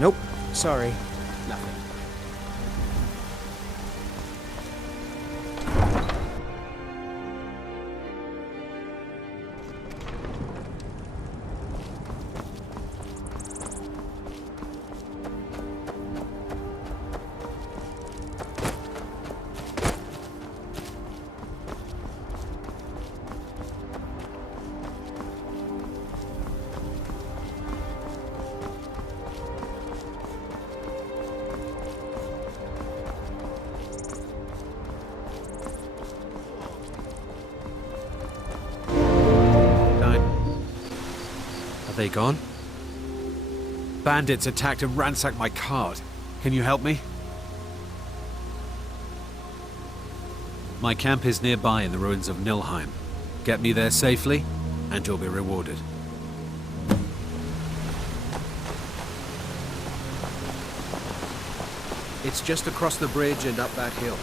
Nope. Sorry. Nothing. Are they gone? Bandits attacked and ransacked my cart. Can you help me? My camp is nearby in the ruins of Nilheim. Get me there safely, and you'll be rewarded. It's just across the bridge and up that hill.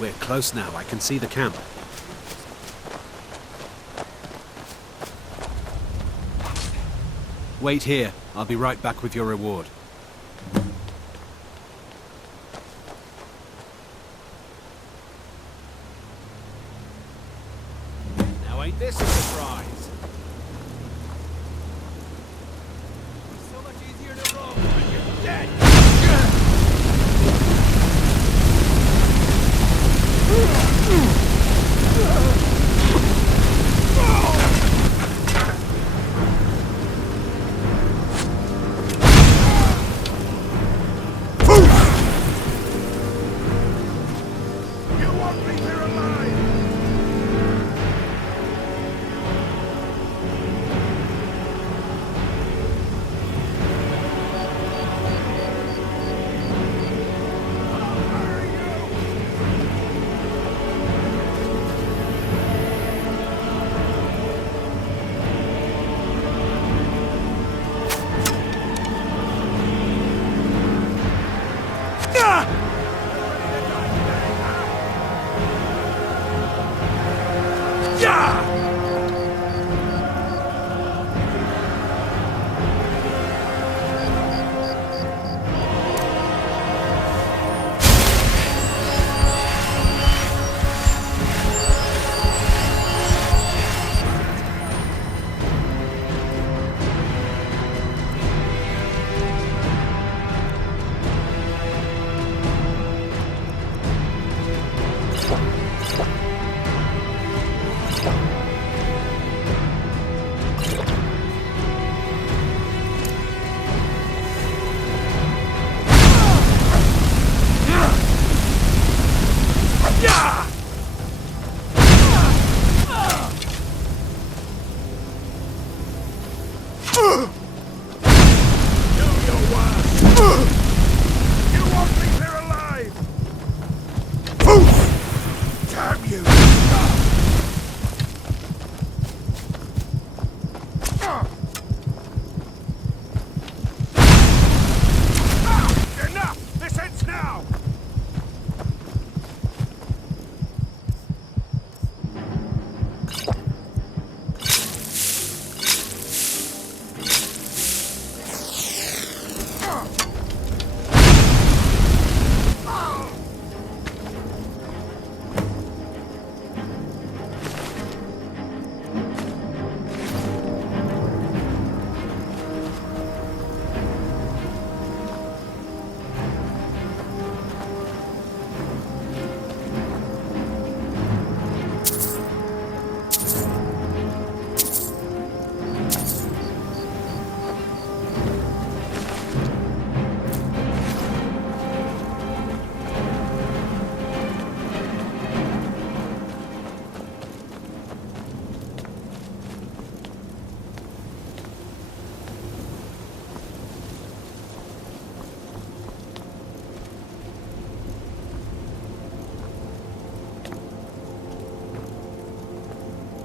We're close now. I can see the camp. Wait here. I'll be right back with your reward. Now ain't this a surprise? It's so much easier to roll when you're dead!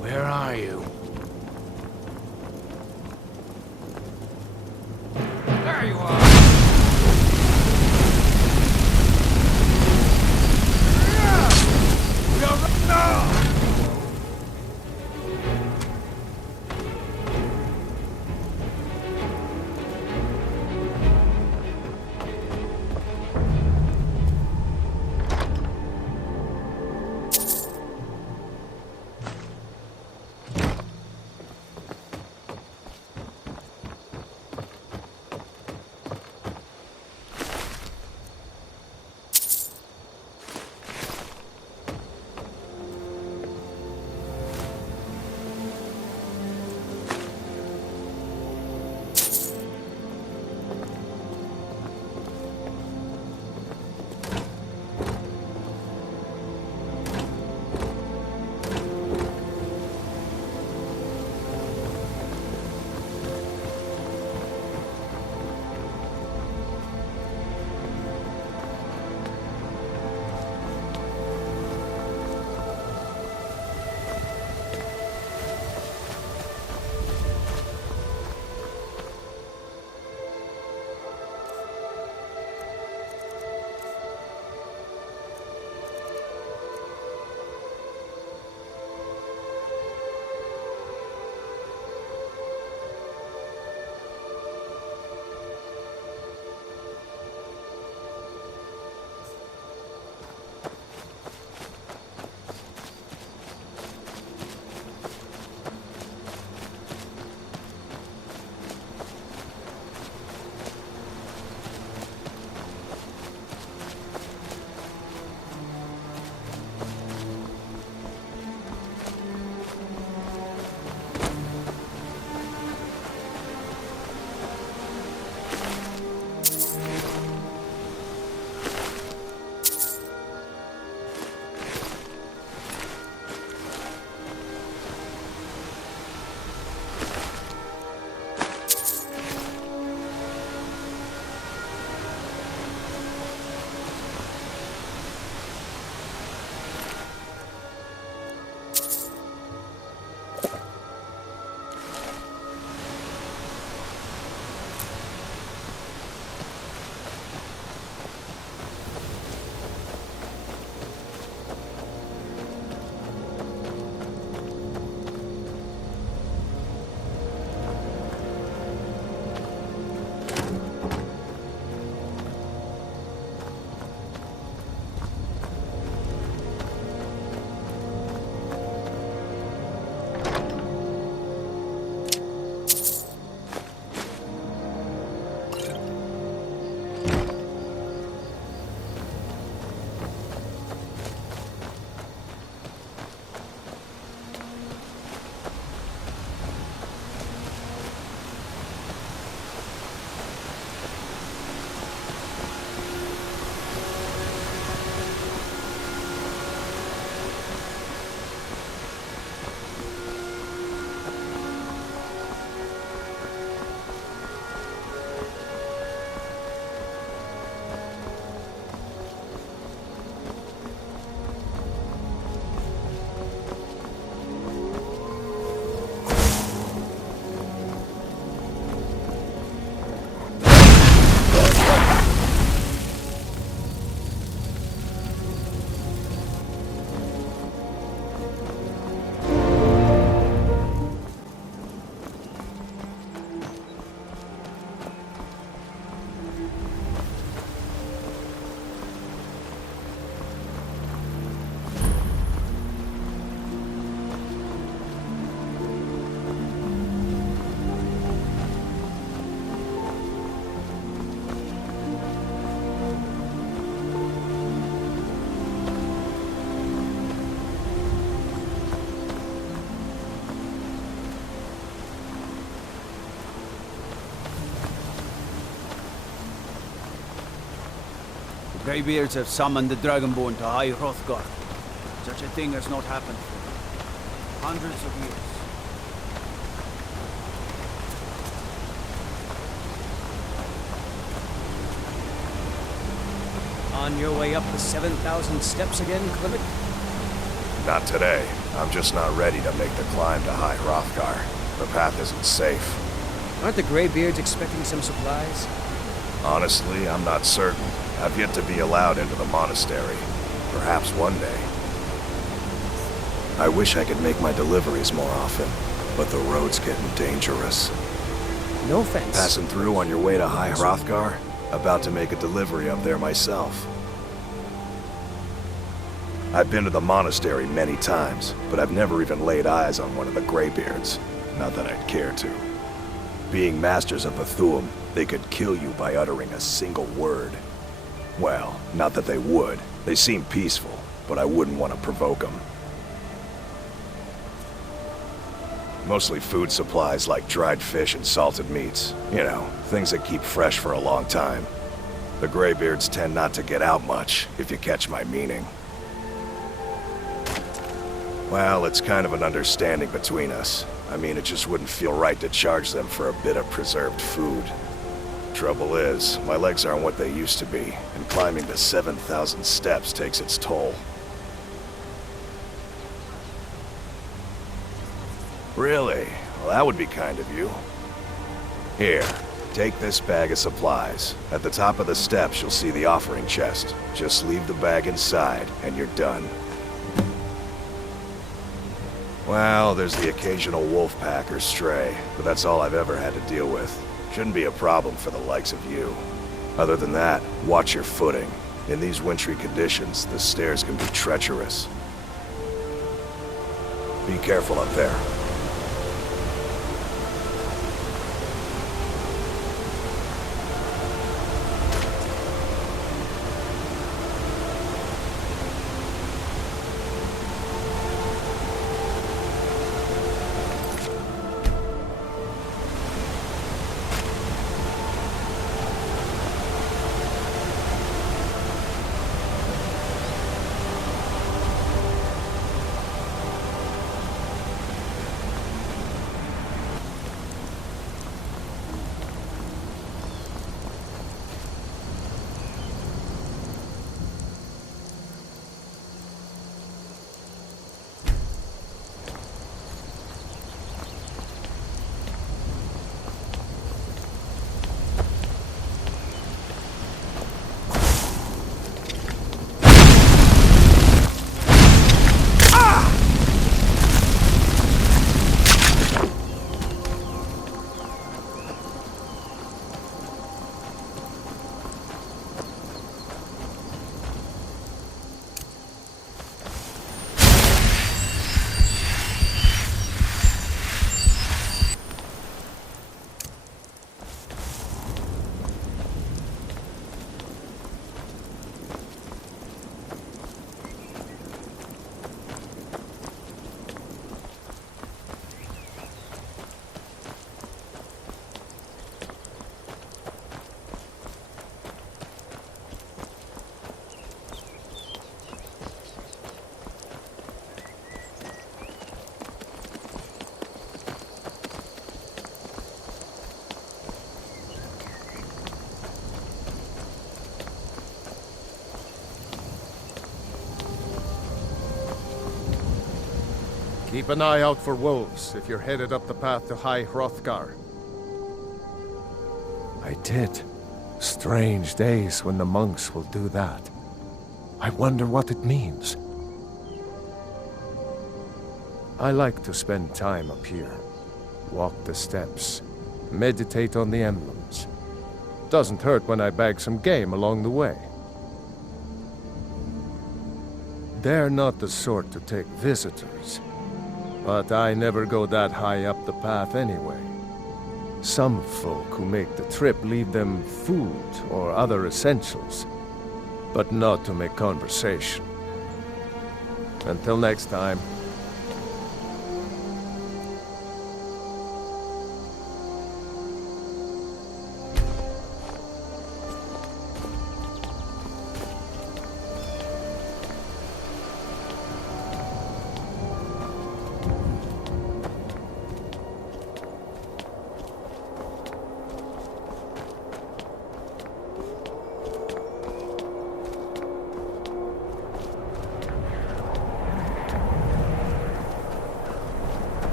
Where are you? There you are! Greybeards have summoned the Dragonborn to High Hrothgar. Such a thing has not happened for hundreds of years. On your way up the 7,000 steps again, Clement? Not today. I'm just not ready to make the climb to High Hrothgar. The path isn't safe. Aren't the Greybeards expecting some supplies? Honestly, I'm not certain. I've yet to be allowed into the monastery. Perhaps one day. I wish I could make my deliveries more often, but the road's getting dangerous. No offense. Passing through on your way to High Hrothgar? About to make a delivery up there myself. I've been to the monastery many times, but I've never even laid eyes on one of the Greybeards. Not that I'd care to. Being masters of the Thu'um, they could kill you by uttering a single word. Well, not that they would. They seem peaceful, but I wouldn't want to provoke them. Mostly food supplies like dried fish and salted meats. You know, things that keep fresh for a long time. The Greybeards tend not to get out much, if you catch my meaning. Well, it's kind of an understanding between us. I mean, it just wouldn't feel right to charge them for a bit of preserved food. Trouble is, my legs aren't what they used to be, and climbing the 7,000 steps takes its toll. Really? Well, that would be kind of you. Here, take this bag of supplies. At the top of the steps, you'll see the offering chest. Just leave the bag inside, and you're done. Well, there's the occasional wolf pack or stray, but that's all I've ever had to deal with. Shouldn't be a problem for the likes of you. Other than that, watch your footing. In these wintry conditions, the stairs can be treacherous. Be careful up there. Keep an eye out for wolves if you're headed up the path to High Hrothgar. I did. Strange days when the monks will do that. I wonder what it means. I like to spend time up here. Walk the steps. Meditate on the emblems. Doesn't hurt when I bag some game along the way. They're not the sort to take visitors. But I never go that high up the path anyway. Some folk who make the trip leave them food or other essentials, but not to make conversation. Until next time.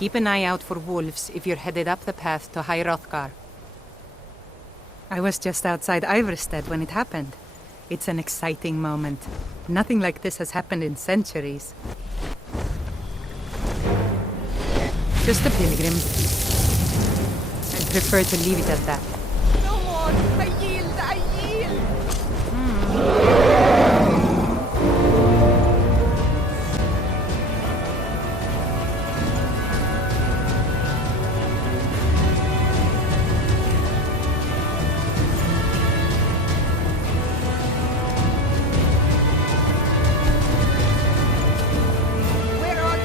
Keep an eye out for wolves if you're headed up the path to High Hrothgar. I was just outside Iverstead when it happened. It's an exciting moment. Nothing like this has happened in centuries. Just a pilgrim. I'd prefer to leave it at that. No more! I yield! I yield! Where are you?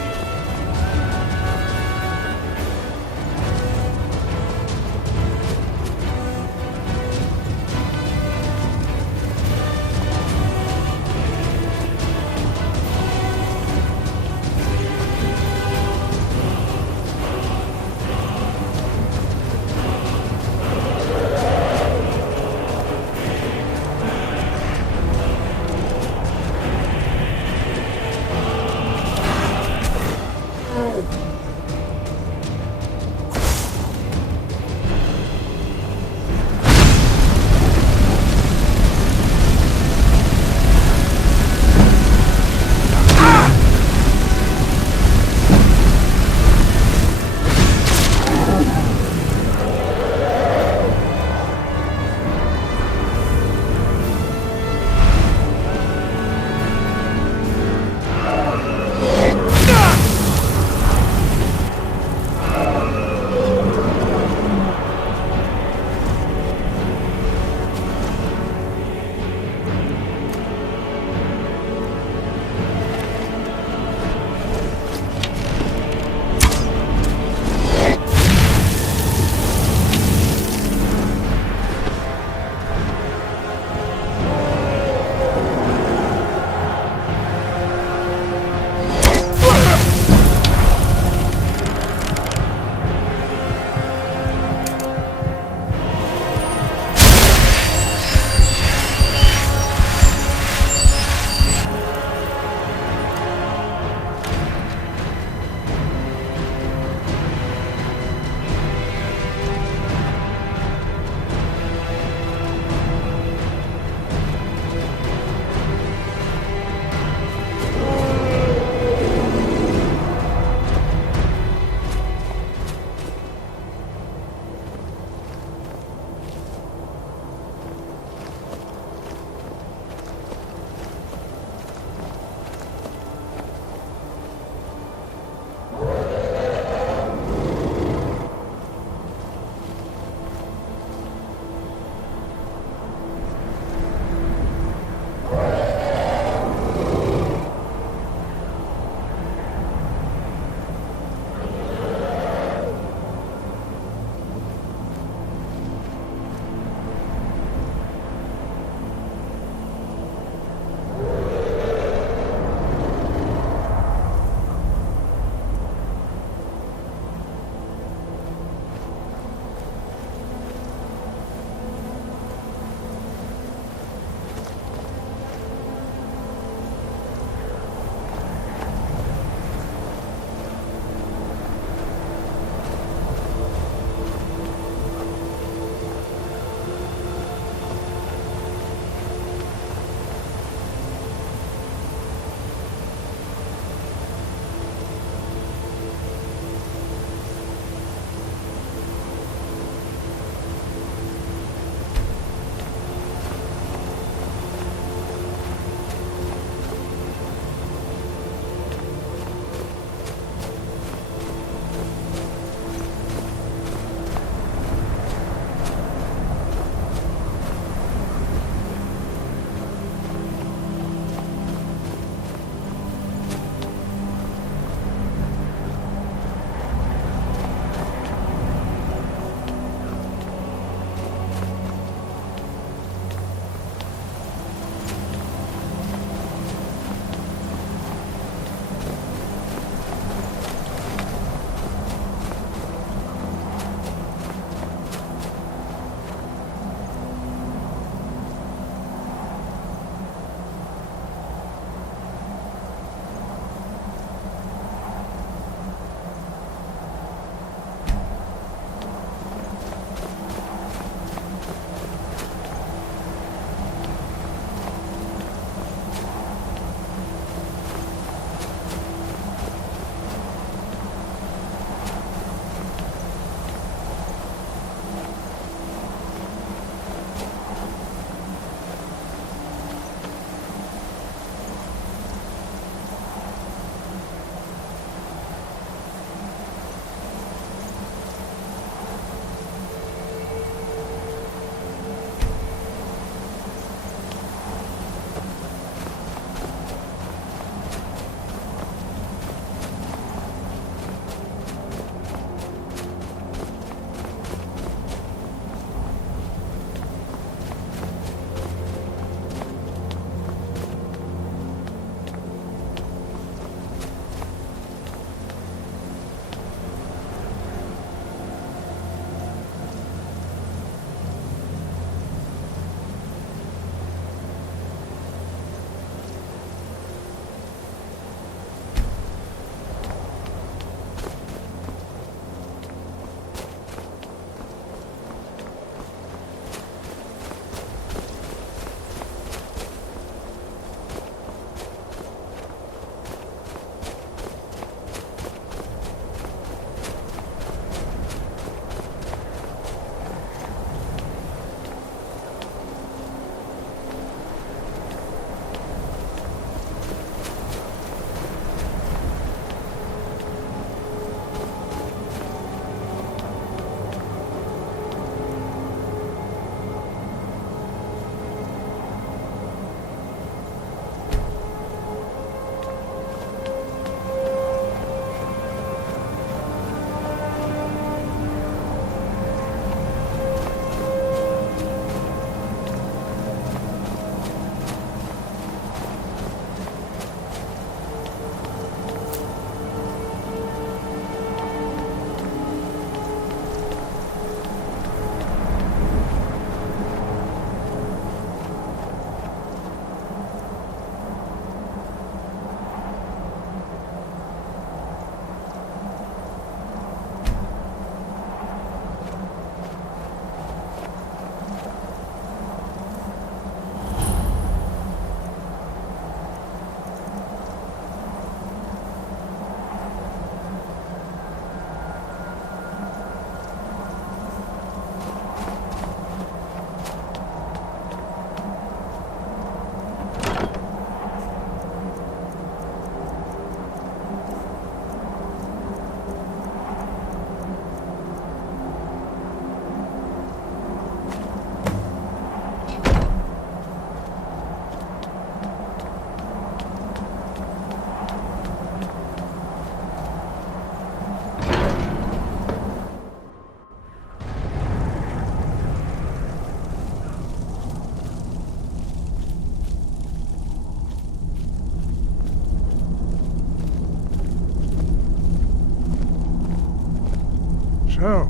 So,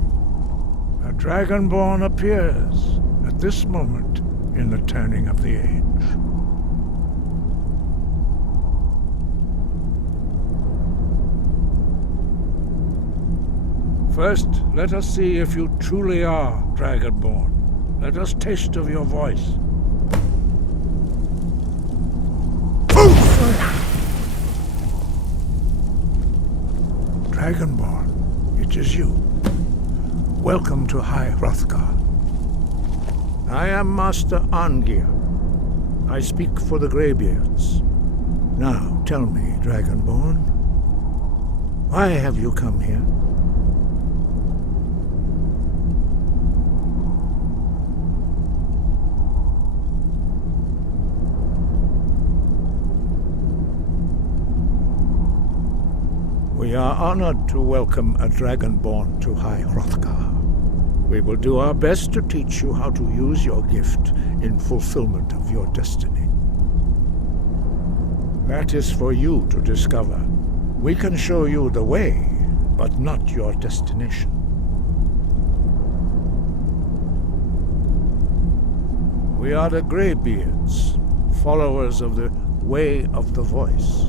a Dragonborn appears at this moment in the turning of the age. First, let us see if you truly are Dragonborn. Let us taste of your voice. Dragonborn, it is you. Welcome to High Hrothgar. I am Master Arngir. I speak for the Greybeards. Now, tell me, Dragonborn, why have you come here? We are honored to welcome a Dragonborn to High Hrothgar. We will do our best to teach you how to use your gift in fulfillment of your destiny. That is for you to discover. We can show you the way, but not your destination. We are the Greybeards, followers of the Way of the Voice.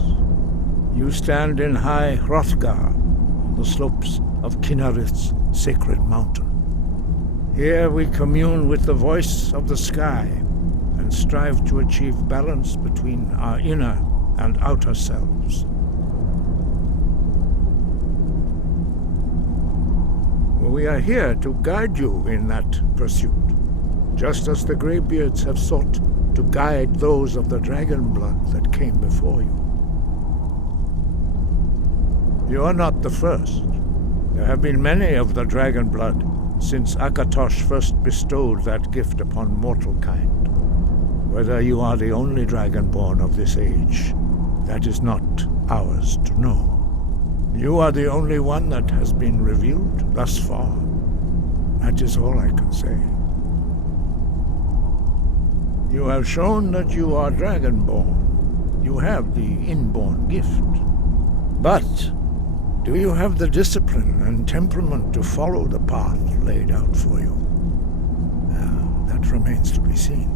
You stand in High Hrothgar, on the slopes of Kinnarith's sacred mountain. Here we commune with the voice of the sky and strive to achieve balance between our inner and outer selves. We are here to guide you in that pursuit, just as the Greybeards have sought to guide those of the dragon blood that came before you. You are not the first. There have been many of the dragon blood since Akatosh first bestowed that gift upon mortal kind. Whether you are the only dragonborn of this age, that is not ours to know. You are the only one that has been revealed thus far. That is all I can say. You have shown that you are dragonborn. You have the inborn gift. But do you have the discipline and temperament to follow the path laid out for you? That remains to be seen.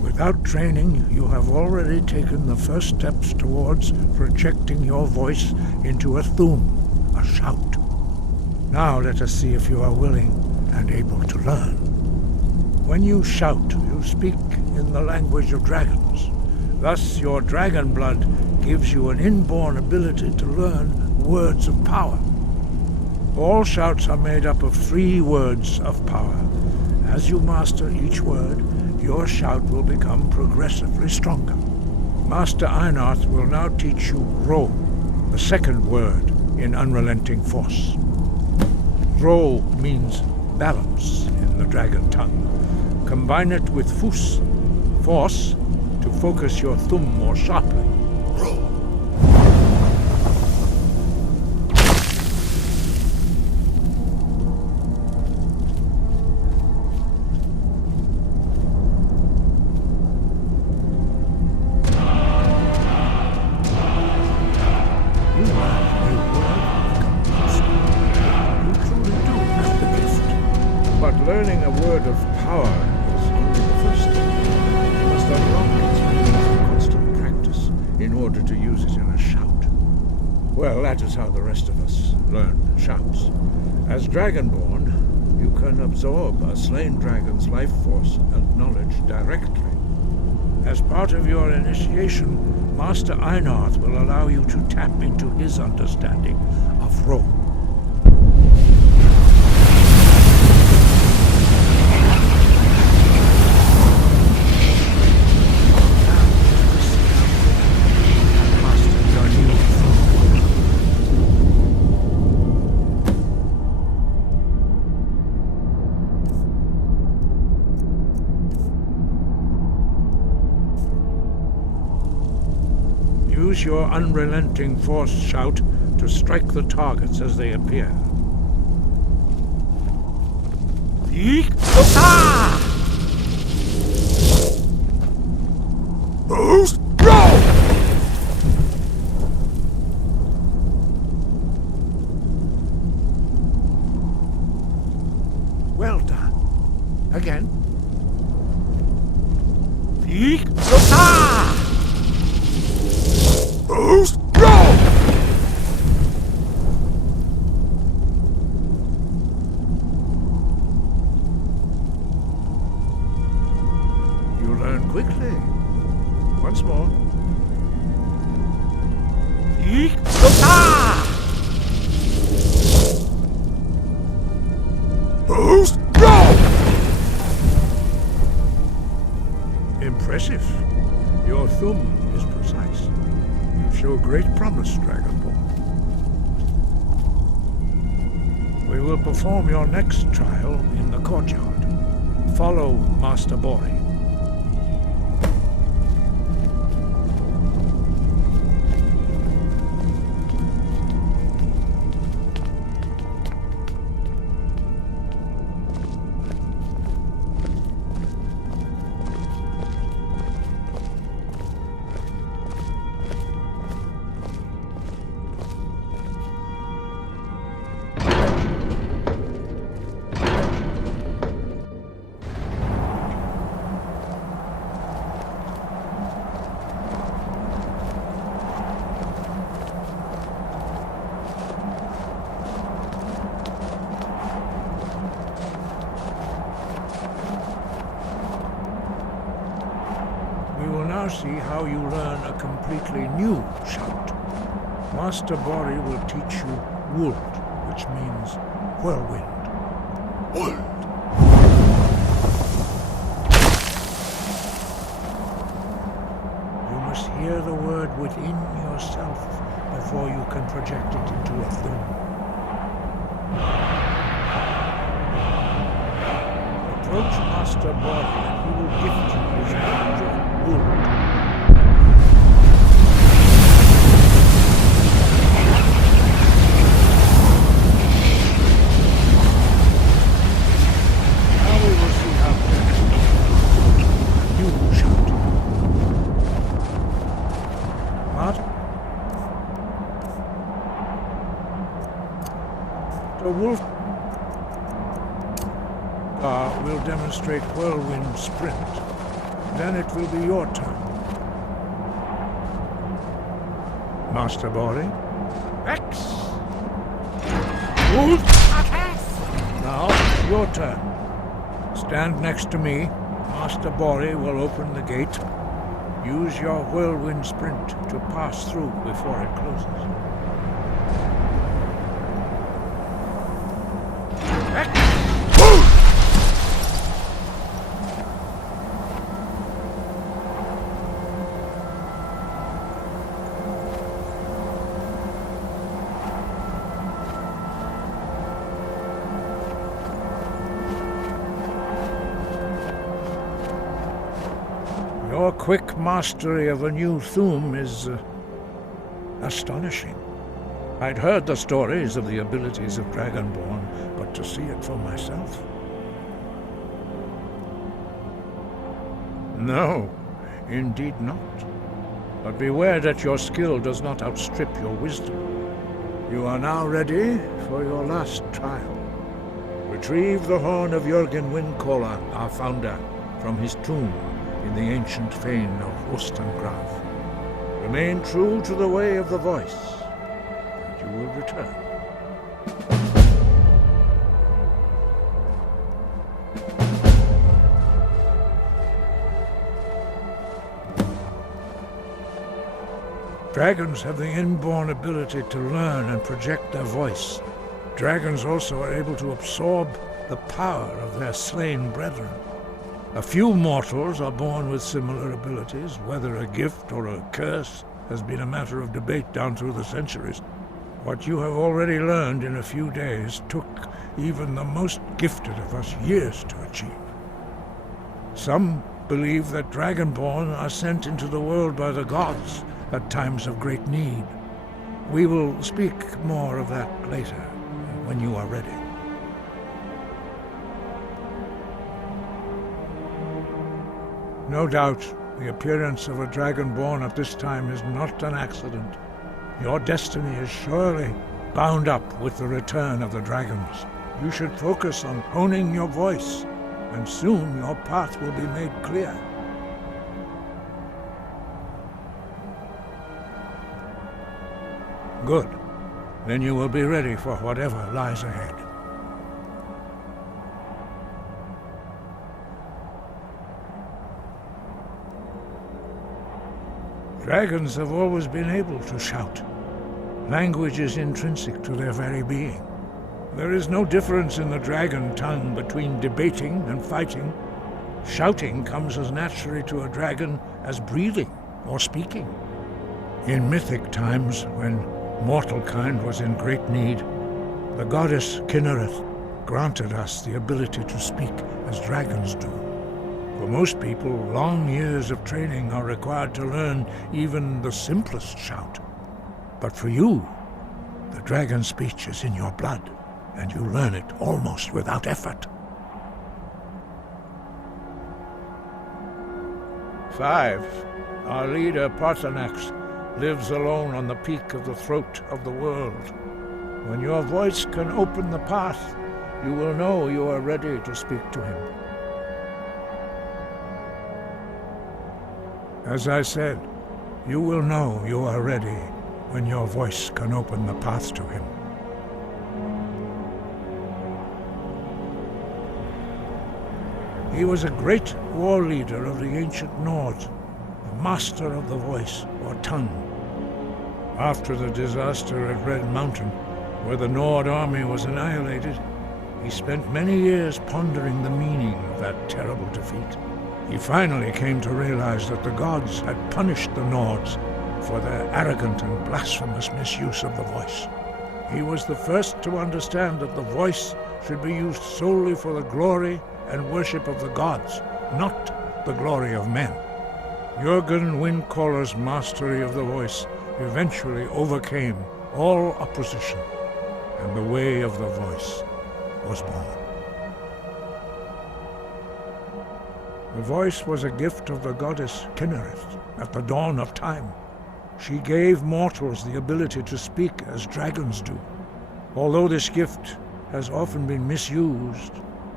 Without training, you have already taken the first steps towards projecting your voice into a thum, a shout. Now let us see if you are willing and able to learn. When you shout, you speak in the language of dragons. Thus, your dragon blood gives you an inborn ability to learn words of power. All shouts are made up of 3 words of power. As you master each word, your shout will become progressively stronger. Master Einarth will now teach you Ro, the second word in Unrelenting Force. Ro means balance in the dragon tongue. Combine it with Fus, force, to focus your thumb more sharply. Ro. Learning a word of power is only the first step. You must unlock its meaning through constant practice in order to use it in a shout. Well, that is how the rest of us learn shouts. As Dragonborn, you can absorb a slain dragon's life force and knowledge directly. As part of your initiation, Master Einarth will allow you to tap into his understanding of Ro. Use your unrelenting force shout to strike the targets as they appear. Yeek! Ah! Boost! Go! Boost! Go! You learn quickly. Once more. Yeek! Boost! Go! Impressive. Your thumb is precise. You show great promise, Dragonborn. We will perform your next trial in the courtyard. Follow Master Bori. Now see how you learn a completely new shout. Master Bori will teach you Wuld, which means whirlwind. Wuld! You must hear the word within yourself before you can project it into a thum. Approach Master Bori and he will gift you his knowledge of Wuld. The wolf will demonstrate whirlwind sprint. Then it will be your turn. Master Bori. X. Wolf. Now, your turn. Stand next to me. Master Bori will open the gate. Use your whirlwind sprint to pass through before it closes. Your quick mastery of a new thum is astonishing. I'd heard the stories of the abilities of Dragonborn, but to see it for myself... No, indeed not. But beware that your skill does not outstrip your wisdom. You are now ready for your last trial. Retrieve the horn of Jürgen Windcaller, our founder, from his tomb in the ancient fane of Ustengrav. Remain true to the way of the voice, and you will return. Dragons have the inborn ability to learn and project their voice. Dragons also are able to absorb the power of their slain brethren. A few mortals are born with similar abilities. Whether a gift or a curse has been a matter of debate down through the centuries. What you have already learned in a few days took even the most gifted of us years to achieve. Some believe that Dragonborn are sent into the world by the gods at times of great need. We will speak more of that later, when you are ready. No doubt, the appearance of a Dragonborn at this time is not an accident. Your destiny is surely bound up with the return of the dragons. You should focus on honing your voice, and soon your path will be made clear. Good. Then you will be ready for whatever lies ahead. Dragons have always been able to shout. Language is intrinsic to their very being. There is no difference in the dragon tongue between debating and fighting. Shouting comes as naturally to a dragon as breathing or speaking. In mythic times, when mortal kind was in great need, the goddess Kinnereth granted us the ability to speak as dragons do. For most people, long years of training are required to learn even the simplest shout. But for you, the dragon speech is in your blood, and you learn it almost without effort. 5. Our leader, Parthenax, lives alone on the peak of the throat of the world. When your voice can open the path, you will know you are ready to speak to him. As I said, you will know you are ready when your voice can open the path to him. He was a great war leader of the ancient Nords, a master of the voice, or tongue. After the disaster at Red Mountain, where the Nord army was annihilated, he spent many years pondering the meaning of that terrible defeat. He finally came to realize that the gods had punished the Nords for their arrogant and blasphemous misuse of the voice. He was the first to understand that the voice should be used solely for the glory and worship of the gods, not the glory of men. Jürgen Windcaller's mastery of the voice eventually overcame all opposition, and the way of the voice was born. The voice was a gift of the goddess Kinnereth at the dawn of time. She gave mortals the ability to speak as dragons do. Although this gift has often been misused,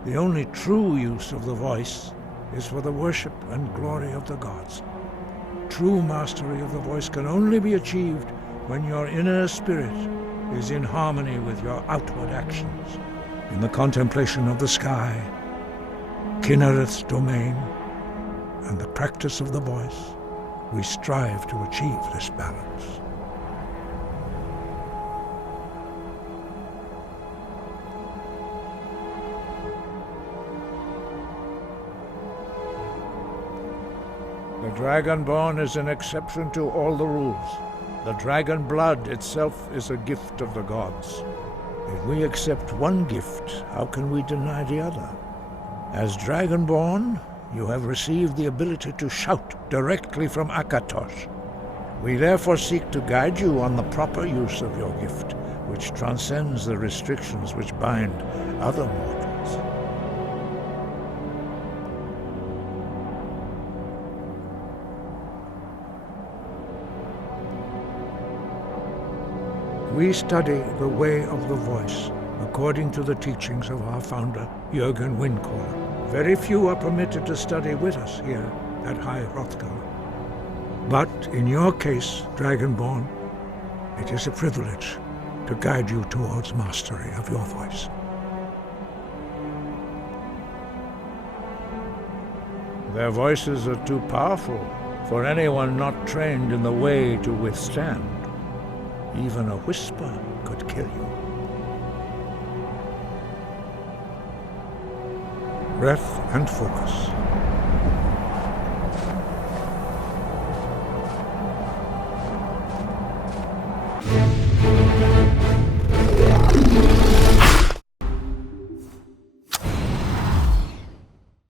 the only true use of the voice is for the worship and glory of the gods. True mastery of the voice can only be achieved when your inner spirit is in harmony with your outward actions. In the contemplation of the sky, Kinnereth's domain, and the practice of the voice, we strive to achieve this balance. The Dragonborn is an exception to all the rules. The dragon blood itself is a gift of the gods. If we accept one gift, how can we deny the other? As Dragonborn, you have received the ability to shout directly from Akatosh. We therefore seek to guide you on the proper use of your gift, which transcends the restrictions which bind other mortals. We study the way of the voice, according to the teachings of our founder, Jürgen Windcaller. Very few are permitted to study with us here at High Hrothgar. But in your case, Dragonborn, it is a privilege to guide you towards mastery of your voice. Their voices are too powerful for anyone not trained in the way to withstand. Even a whisper could kill you. Breath and focus.